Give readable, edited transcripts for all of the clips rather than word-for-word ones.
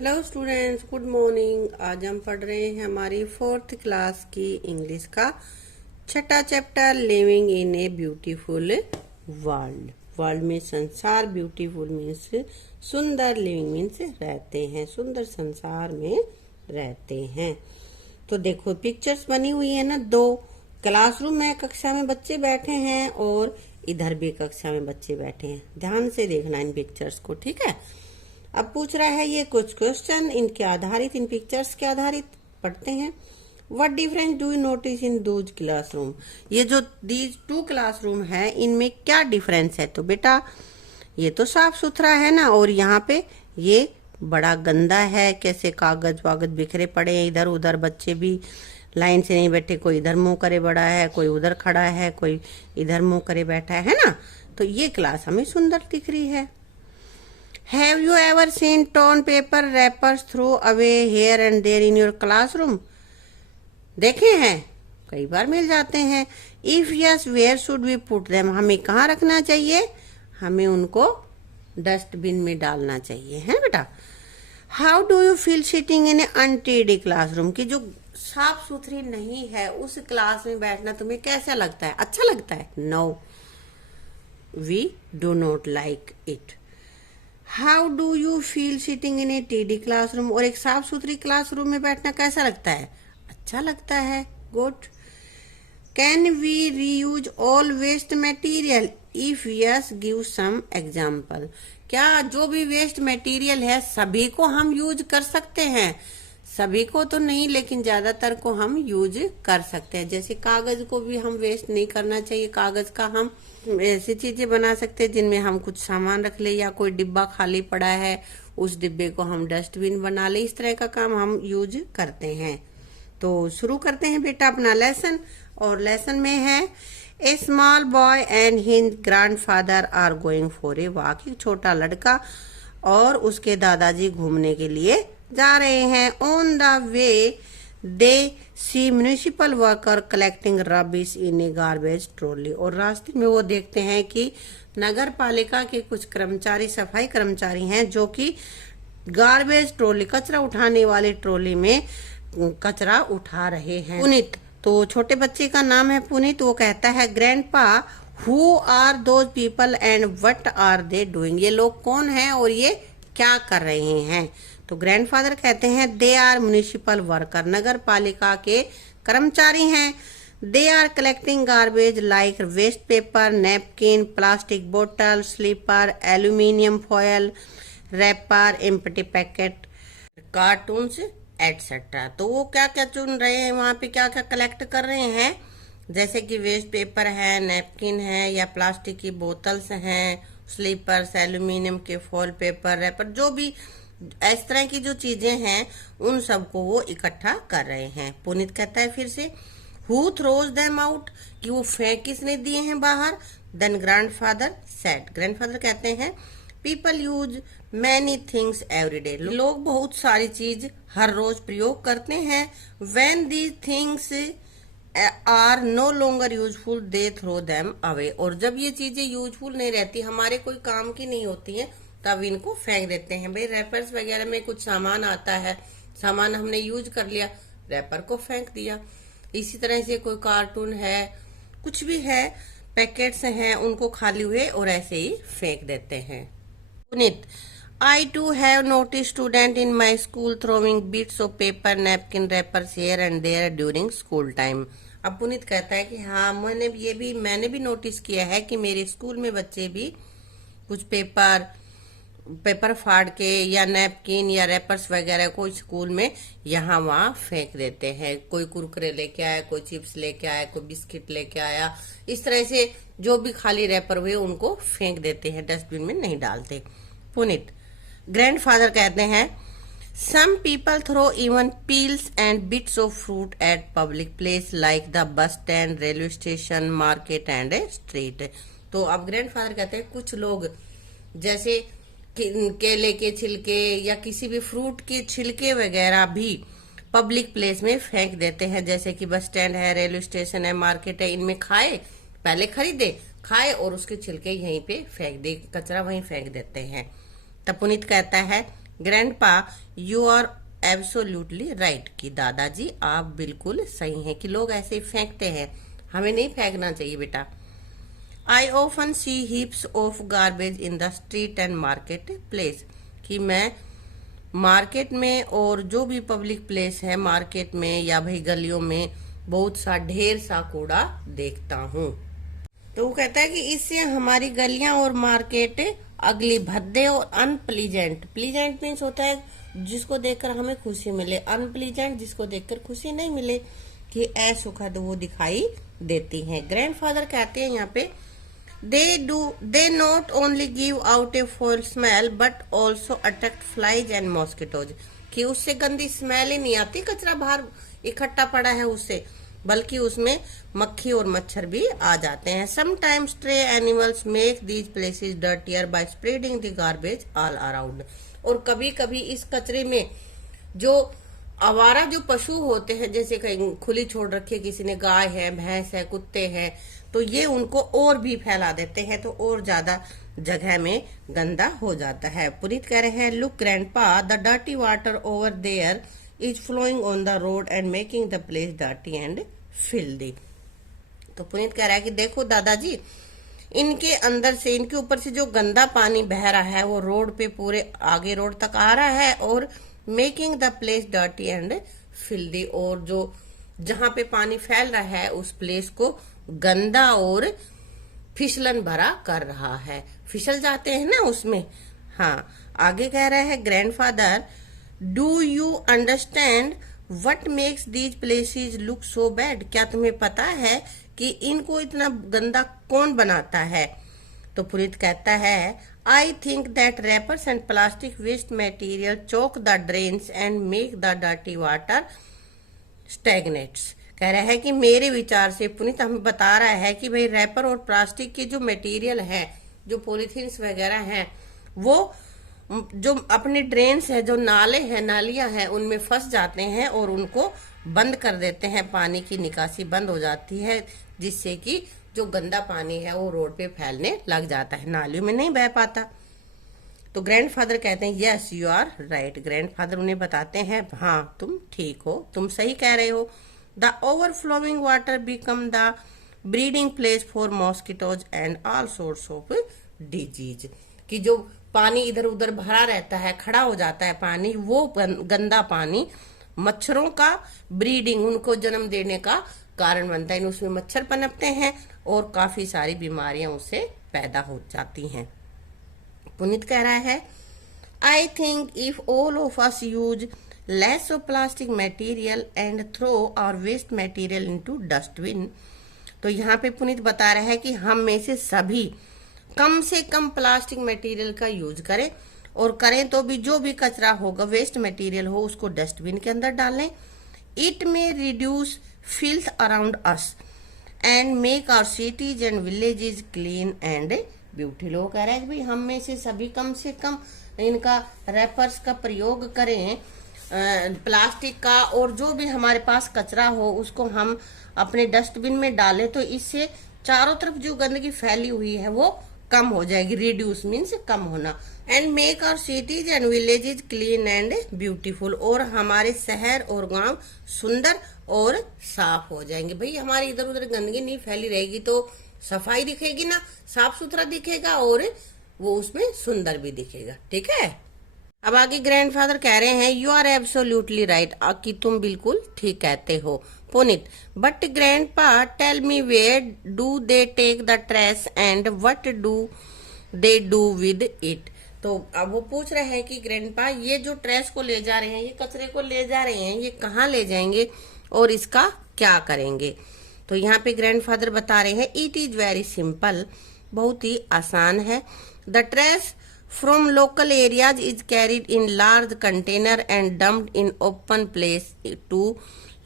Hello students, good morning. आज हम पढ़ रहे हैं हमारी 4th क्लास की इंग्लिश का छठा chapter, living in a beautiful world. World में संसार, ब्यूटीफुल मीन्स सुंदर, लिविंग मीन्स रहते हैं, सुंदर संसार में रहते हैं। तो देखो पिक्चर्स बनी हुई है ना, दो क्लासरूम में कक्षा में बच्चे बैठे हैं और इधर भी कक्षा में बच्चे बैठे हैं। ध्यान से देखना इन पिक्चर्स को, ठीक है। अब पूछ रहा है ये कुछ क्वेश्चन, इनके आधारित, इन पिक्चर्स के आधारित पढ़ते हैं। What difference do you notice in those classroom? ये जो दीज टू क्लासरूम है, इनमें क्या डिफरेंस है? तो बेटा ये तो साफ सुथरा है ना, और यहाँ पे ये बड़ा गंदा है। कैसे कागज वागज बिखरे पड़े हैं, इधर उधर बच्चे भी लाइन से नहीं बैठे, कोई इधर मुंह करे बड़ा है, कोई उधर खड़ा है, कोई इधर मुंह करे बैठा है ना। तो ये क्लास हमें सुंदर दिख रही है। Have you ever seen torn paper wrappers throw away here and there in your classroom? देखे हैं, कई बार मिल जाते हैं। If yes, where should we put them? हमें कहाँ रखना चाहिए? हमें उनको डस्टबिन में डालना चाहिए, है बेटा। How do you feel sitting in an untidy classroom? कि जो साफ सुथरी नहीं है उस क्लास में बैठना तुम्हें कैसा लगता है? अच्छा लगता है? No, we do not like it. How do you feel sitting in A TD classroom? और एक साफ सुथरी क्लासरूम में बैठना कैसा लगता है? अच्छा लगता है। Good. Can we reuse all waste material? If yes, give some example. क्या जो भी वेस्ट मटेरियल है सभी को हम यूज कर सकते हैं? सभी को तो नहीं, लेकिन ज्यादातर को हम यूज कर सकते हैं। जैसे कागज को भी हम वेस्ट नहीं करना चाहिए। कागज का हम ऐसी चीजें बना सकते हैं जिनमें हम कुछ सामान रख ले, या कोई डिब्बा खाली पड़ा है उस डिब्बे को हम डस्टबिन बना ले। इस तरह का काम हम यूज करते हैं। तो शुरू करते हैं बेटा अपना लेसन। और लेसन में है a small boy and his grandfather are going for a walk. एक छोटा लड़का और उसके दादाजी घूमने के लिए जा रहे हैं। On the way they see municipal worker collecting rubbish in a garbage trolley. और रास्ते में वो देखते हैं कि नगर पालिका के कुछ कर्मचारी, सफाई कर्मचारी हैं, जो कि गार्बेज ट्रॉली, कचरा उठाने वाली ट्रॉली में कचरा उठा रहे हैं। पुनीत, तो छोटे बच्चे का नाम है पुनीत, वो कहता है grandpa who are those people and what are they doing? ये लोग कौन हैं और ये क्या कर रहे हैं? तो ग्रैंडफादर कहते हैं दे आर म्यूनिसिपल वर्कर, नगर पालिका के कर्मचारी हैं। They are collecting garbage like waste paper, napkin, plastic बोतल, slipper, aluminium foil, wrapper, empty packet, cartoons etcetera. तो वो क्या क्या चुन रहे हैं, वहां पे क्या क्या कलेक्ट कर रहे हैं? जैसे कि वेस्ट पेपर है, नैपकिन है, या प्लास्टिक की बोतल्स हैं, स्लीपर्स, एल्यूमिनियम के फॉयल पेपर, रैपर, जो भी इस तरह की जो चीजें हैं उन सबको वो इकट्ठा कर रहे हैं। पुनीत कहता है फिर से हु थ्रोज देम आउट? कि वो फेंक किसने दिए हैं बाहर? देन ग्रैंडफादर सेड, ग्रैंडफादर कहते हैं people use many things every day. लोग बहुत सारी चीज हर रोज प्रयोग करते हैं। When these things are no longer useful they throw them away. और जब ये चीजें यूजफुल नहीं रहती, हमारे कोई काम की नहीं होती हैं, तब इनको फेंक देते हैं। भाई रैपर्स वगैरह में कुछ सामान आता है, सामान हमने यूज कर लिया, रैपर को फेंक दिया। इसी तरह से कोई कार्टून है, कुछ भी है, पैकेट्स हैं, उनको खाली हुए और ऐसे ही फेंक देते हैं। Puneet, I too have noticed student in my school throwing bits of paper, napkin, wrappers here and there during school time. अब पुनीत कहता है कि हाँ, मैंने भी नोटिस किया है कि मेरे स्कूल में बच्चे भी कुछ पेपर फाड़ के या नैपकिन या रैपर्स वगैरह को स्कूल में यहाँ वहाँ फेंक देते हैं। कोई कुरकुरे लेके आया, कोई चिप्स लेके आया, कोई बिस्किट लेके आया, इस तरह से जो भी खाली रैपर हुए उनको फेंक देते हैं, डस्टबिन में नहीं डालते। पुनीत, ग्रैंडफादर कहते हैं some people throw even peels and bits of fruit at public place like the bus stand, railway station, market and street. तो अब ग्रैंडफादर कहते हैं कुछ लोग जैसे केले के छिलके या किसी भी फ्रूट के छिलके वगैरह भी पब्लिक प्लेस में फेंक देते हैं। जैसे कि बस स्टैंड है, रेलवे स्टेशन है, मार्केट है, इनमें खाए, पहले खरीदे, खाए और उसके छिलके यहीं पे फेंक दे, कचरा वहीं फेंक देते हैं। तब पुनीत कहता है grandpa you are absolutely right, कि दादाजी आप बिल्कुल सही हैं कि लोग ऐसे ही फेंकते हैं, हमें नहीं फेंकना चाहिए बेटा। I often see heaps of garbage in the street and market place, कि मैं मार्केट में और जो भी पब्लिक प्लेस है मार्केट में या भाई गलियों में बहुत सा ढेर सा कूड़ा देखता हूँ। तो वो कहता है कि इससे हमारी गलियां और मार्केट अगली भद्दे और अनप्लीजेंट, प्लीजेंट मीन्स होता है जिसको देखकर हमें खुशी मिले, अनप्लीजेंट जिसको देखकर खुशी नहीं मिले, कि असुखद वो दिखाई देती हैं। ग्रैंडफादर कहते हैं यहाँ पे they not only give out a foul smell but also attract flies and mosquitoes, कि उससे गंदी स्मेल ही नहीं आती, कचरा बाहर इकट्ठा पड़ा है उससे, बल्कि उसमें मक्खी और मच्छर भी आ जाते हैं। Sometimes stray animals make these places dirtier by spreading the garbage all around, और कभी कभी इस कचरे में जो आवारा जो पशु होते हैं, जैसे कहीं खुली छोड़ रखी है किसी ने, गाय है, भैंस है, कुत्ते हैं, तो ये उनको और भी फैला देते हैं, तो और ज्यादा जगह में गंदा हो जाता है। पुनीत कह रहे हैं look grandpa, the dirty water over there is flowing on the road and making the place dirty and filthy. तो पुनीत कह रहा है कि देखो दादाजी, इनके अंदर से, इनके ऊपर से जो गंदा पानी बह रहा है वो रोड पे पूरे आगे रोड तक आ रहा है, और making the place dirty and filthy, और जो जहां पे पानी फैल रहा है उस प्लेस को गंदा और फिसलन भरा कर रहा है, फिसल जाते हैं ना उसमें। हाँ, आगे कह रहा है grandfather, do you understand what makes these places look so bad, क्या तुम्हें पता है कि इनको इतना गंदा कौन बनाता है? तो पुनीत कहता है I think that wrappers and plastic waste material choke the drains and make the dirty water stagnates. कह रहा है कि मेरे विचार से पुनीत हमें बता रहा है कि भाई रैपर और प्लास्टिक के जो मटेरियल है, जो पॉलीथीन्स वगैरह हैं, वो जो अपने ड्रेन्स है, जो नाले हैं, नालियां हैं, उनमें फंस जाते हैं और उनको बंद कर देते हैं, पानी की निकासी बंद हो जाती है, जिससे कि जो गंदा पानी है वो रोड पे फैलने लग जाता है, नालियों में नहीं बह पाता। तो ग्रैंडफादर कहते हैं yes you are right, grandfather उन्हें बताते हैं हाँ तुम ठीक हो, तुम सही कह रहे हो। The overflowing water become the breeding place for mosquitoes and all sorts of disease, कि जो पानी इधर उधर भरा रहता है, खड़ा हो जाता है पानी, वो गंदा पानी मच्छरों का ब्रीडिंग, उनको जन्म देने का कारण बनता है, उसमें मच्छर पनपते हैं और काफी सारी बीमारियां उससे पैदा हो जाती हैं। पुनीत कह रहा है I think if all of us use less of plastic material and throw our waste material into dustbin. तो यहाँ पे पुनीत बता रहा है कि हम में से सभी कम से कम प्लास्टिक मटेरियल का यूज करें, और करें तो भी जो भी कचरा होगा, वेस्ट मटेरियल हो, उसको डस्टबिन के अंदर डालें। इट में reduce filth around us and make our cities and villages clean and beautiful. वो कह रहे हैं भाई हम में से सभी कम से कम इनका रैपर्स का प्रयोग करें, प्लास्टिक का, और जो भी हमारे पास कचरा हो उसको हम अपने डस्टबिन में डालें, तो इससे चारों तरफ जो गंदगी फैली हुई है वो कम हो जाएगी। रिड्यूस मीन्स कम होना। And make our cities and villages clean and beautiful, और हमारे शहर और गांव सुंदर और साफ हो जाएंगे। भाई हमारी इधर उधर गंदगी नहीं फैली रहेगी तो सफाई दिखेगी ना, साफ सुथरा दिखेगा और वो उसमें सुंदर भी दिखेगा। ठीक है, अब आगे ग्रैंडफादर कह रहे हैं यू आर एब्सोल्युटली राइट, कि तुम बिल्कुल ठीक कहते हो। Puneet but grandpa tell me where do they take the trash and what do they do with it. तो अब वो पूछ रहे हैं कि ग्रैंडपा ये जो ट्रैश को ले जा रहे हैं, ये कचरे को ले जा रहे हैं, ये कहाँ ले जाएंगे और इसका क्या करेंगे। तो यहाँ पे ग्रैंडफादर बता रहे हैं इट इज वेरी सिंपल, बहुत ही आसान है। The trash from local areas is carried in large container and dumped in open place to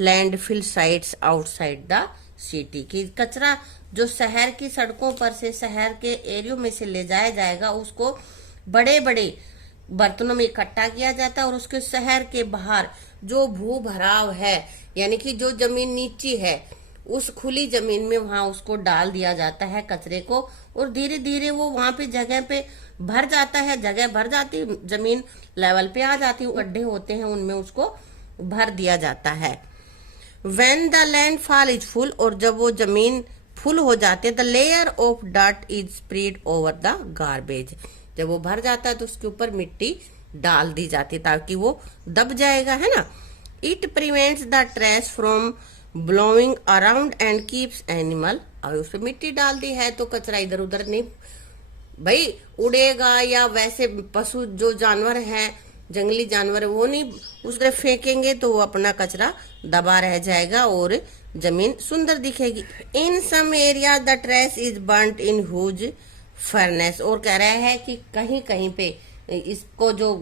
landfill sites outside the city. की कचरा जो शहर की सड़कों पर से, शहर के एरियो में से ले जाया जाएगा, उसको बड़े बड़े बर्तनों में इकट्ठा किया जाता है, और उसके शहर के बाहर जो भू भराव है, यानी कि जो जमीन नीची है, उस खुली जमीन में वहां उसको डाल दिया जाता है कचरे को, और धीरे धीरे वो वहां पे जगह पे भर जाता है, जगह भर जाती, जमीन लेवल पे आ जाती, गड्ढे होते हैं उनमें उसको भर दिया जाता है। When the landfall is full, और जब वो जमीन फुल हो जाती है, the layer of dirt is spread over the garbage, जब वो भर जाता है तो उसके ऊपर मिट्टी डाल दी जाती है ताकि वो दब जाएगा, है ना। It prevents the trash from blowing around and keeps animal, और उस पर मिट्टी डाल दी है तो कचरा इधर उधर नहीं भाई उड़ेगा, या वैसे पशु जो जानवर हैं, जंगली जानवर, वो नहीं उस तरफ फेंकेंगे तो वो अपना कचरा दबा रह जाएगा और जमीन सुंदर दिखेगी। In some area the trash is burnt in huge furnace, और कह रहा है कि कहीं कहीं पे इसको जो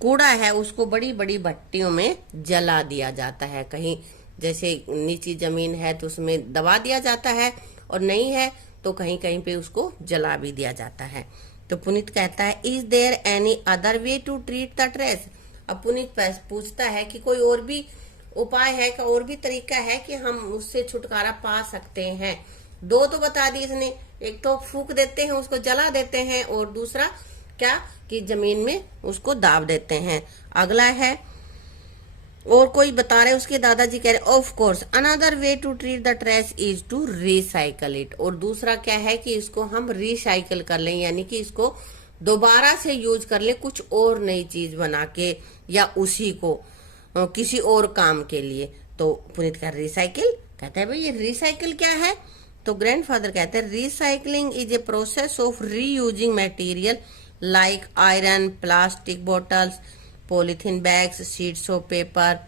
कूड़ा है उसको बड़ी बड़ी भट्टियों में जला दिया जाता है। कहीं जैसे नीची जमीन है तो उसमें दबा दिया जाता है, और नहीं है तो कहीं कहीं पे उसको जला भी दिया जाता है। तो पुनीत कहता है is there any other way to treat the trash. अब पुनीत पूछता है कि कोई और भी उपाय है, का और भी तरीका है कि हम उससे छुटकारा पा सकते हैं। दो तो बता दी इसने, एक तो फूंक देते हैं, उसको जला देते हैं, और दूसरा क्या कि जमीन में उसको दाब देते हैं। अगला है और कोई बता रहे, उसके दादाजी कह रहे of course another way to treat the trash is to recycle it, और दूसरा क्या है कि इसको हम रिसाइकल कर लें, यानी कि इसको दोबारा से यूज कर ले कुछ और नई चीज बना के, या उसी को किसी और काम के लिए। तो पुनीत कह रिसाइकिल, कहता है भाई ये रिसाइकिल क्या है। तो ग्रैंडफादर कहते हैं recycling is a process of reusing material like iron, plastic bottles, polythene bags, sheets of paper,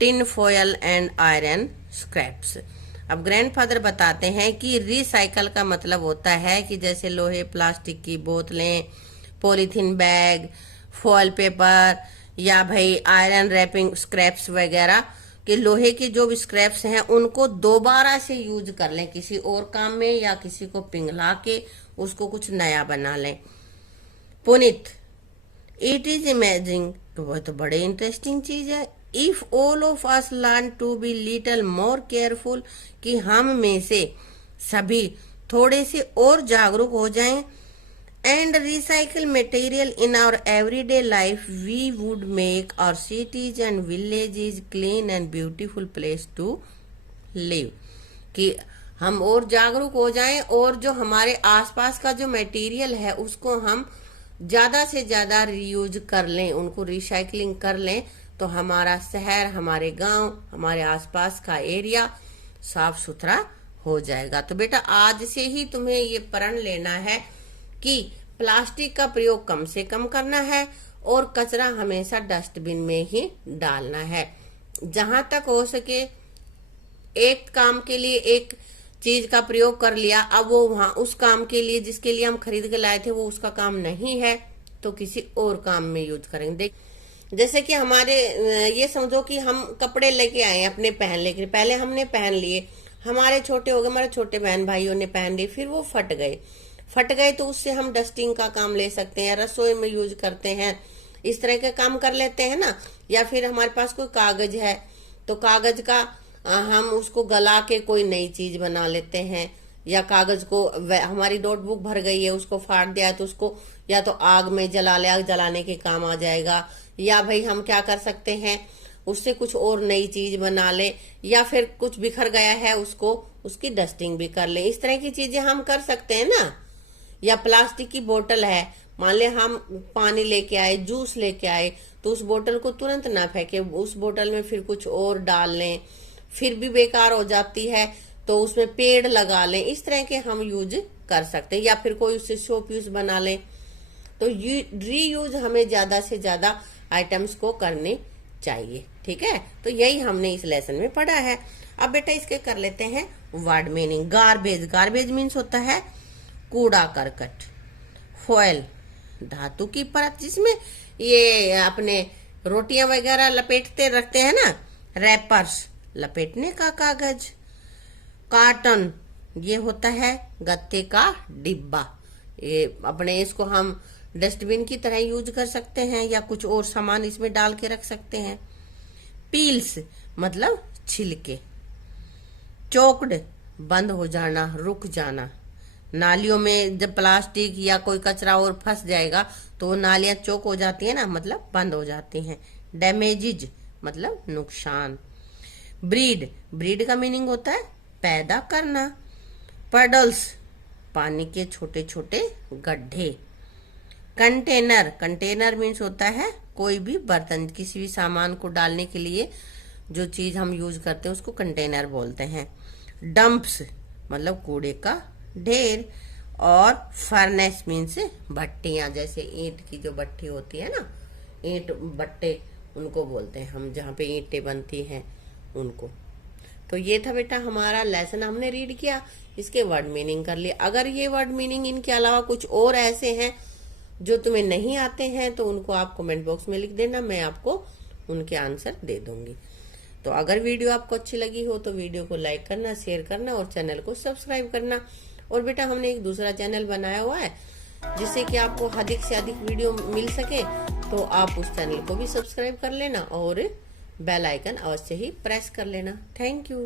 tin foil and iron scraps. अब ग्रैंडफादर बताते हैं कि रिसाइकल का मतलब होता है कि जैसे लोहे प्लास्टिक की बोतलें, पॉलीथीन बैग, फॉयल पेपर, या भाई आयरन रैपिंग स्क्रैप्स वगैरह कि लोहे के जो भी स्क्रैप्स हैं उनको दोबारा से यूज कर लें किसी और काम में, या किसी को पिघला के उसको कुछ नया बना लें। पुनीत इट इज इमेजिंग, तो वह तो बड़े इंटरेस्टिंग चीज है। If all of us learn to be little more careful, कि हम में से सभी थोड़े से और जागरूक हो जाएं, and recycle material in our everyday life, we would make our cities and villages clean and beautiful place to live. कि हम और जागरूक हो जाएं और जो हमारे आसपास का जो मटेरियल है उसको हम ज्यादा से ज्यादा रीयूज कर लें, उनको रिसाइकलिंग कर लें, तो हमारा शहर, हमारे गांव, हमारे आसपास का एरिया साफ सुथरा हो जाएगा। तो बेटा आज से ही तुम्हें ये प्रण लेना है कि प्लास्टिक का प्रयोग कम से कम करना है, और कचरा हमेशा डस्टबिन में ही डालना है। जहां तक हो सके एक काम के लिए एक चीज का प्रयोग कर लिया, अब वो वहां उस काम के लिए जिसके लिए हम खरीद के लाए थे वो उसका काम नहीं है तो किसी और काम में यूज करेंगे। देख जैसे कि हमारे ये समझो कि हम कपड़े लेके आए अपने पहन लेके, पहले हमने पहन लिए, हमारे छोटे हो गए, हमारे छोटे बहन भाइयों ने पहन लिए, फिर वो फट गए तो उससे हम डस्टिंग का काम ले सकते हैं, रसोई में यूज करते हैं, इस तरह के काम कर लेते हैं ना। या फिर हमारे पास कोई कागज है तो कागज का हम उसको गला के कोई नई चीज बना लेते हैं, या कागज को हमारी नोटबुक भर गई है उसको फाड़ दिया तो उसको या तो आग में जला ले, आग जलाने के काम आ जाएगा, या भाई हम क्या कर सकते हैं उससे कुछ और नई चीज बना ले, या फिर कुछ बिखर गया है उसको उसकी डस्टिंग भी कर ले। इस तरह की चीजें हम कर सकते हैं ना। या प्लास्टिक की बोतल है, मान ले हम पानी लेके आए, जूस लेके आए, तो उस बोतल को तुरंत ना फेंके, उस बोतल में फिर कुछ और डाल लें, फिर भी बेकार हो जाती है तो उसमें पेड़ लगा लें। इस तरह के हम यूज कर सकते हैं, या फिर कोई उससे शो पीस बना लें। तो रीयूज हमें ज्यादा से ज्यादा आइटम्स को करने चाहिए, ठीक है। तो यही हमने इस लेसन में पढ़ा है। अब बेटा इसके कर लेते हैं वर्ड मीनिंग। गार्बेज मीन्स होता है कूड़ा करकट। फॉयल धातु की परत जिसमें ये अपने रोटियां वगैरह लपेटते रखते हैं ना, रैपर्स लपेटने का कागज। कार्टन ये होता है गत्ते का डिब्बा, ये अपने इसको हम डस्टबिन की तरह यूज कर सकते हैं, या कुछ और सामान इसमें डाल के रख सकते हैं। पील्स मतलब छिलके। चोक्ड बंद हो जाना, रुक जाना। नालियों में जब प्लास्टिक या कोई कचरा और फंस जाएगा तो वो नालियां चौक हो जाती है ना, मतलब बंद हो जाती हैं। डैमेजेज मतलब नुकसान। ब्रीड, ब्रीड का मीनिंग होता है पैदा करना। पडल्स, पानी के छोटे छोटे गड्ढे। कंटेनर, कंटेनर मीन्स होता है कोई भी बर्तन, किसी भी सामान को डालने के लिए जो चीज हम यूज करते हैं उसको कंटेनर बोलते हैं। डंप्स मतलब कूड़े का ढेर। और फर्नेस मीन्स भट्टियां, जैसे ईंट की जो भट्टी होती है ना, ईंट भट्टे उनको बोलते हैं हम, जहाँ पे ईंटें बनती हैं उनको। तो ये था बेटा हमारा लेसन, हमने रीड किया, इसके वर्ड मीनिंग कर लिए। अगर ये वर्ड मीनिंग इनके अलावा कुछ और ऐसे हैं जो तुम्हें नहीं आते हैं तो उनको आप कमेंट बॉक्स में लिख देना, मैं आपको उनके आंसर दे दूंगी। तो अगर वीडियो आपको अच्छी लगी हो तो वीडियो को लाइक करना, शेयर करना और चैनल को सब्सक्राइब करना। और बेटा हमने एक दूसरा चैनल बनाया हुआ है जिससे कि आपको अधिक से अधिक वीडियो मिल सके, तो आप उस चैनल को भी सब्सक्राइब कर लेना और बेल आइकन अवश्य ही प्रेस कर लेना। Thank you.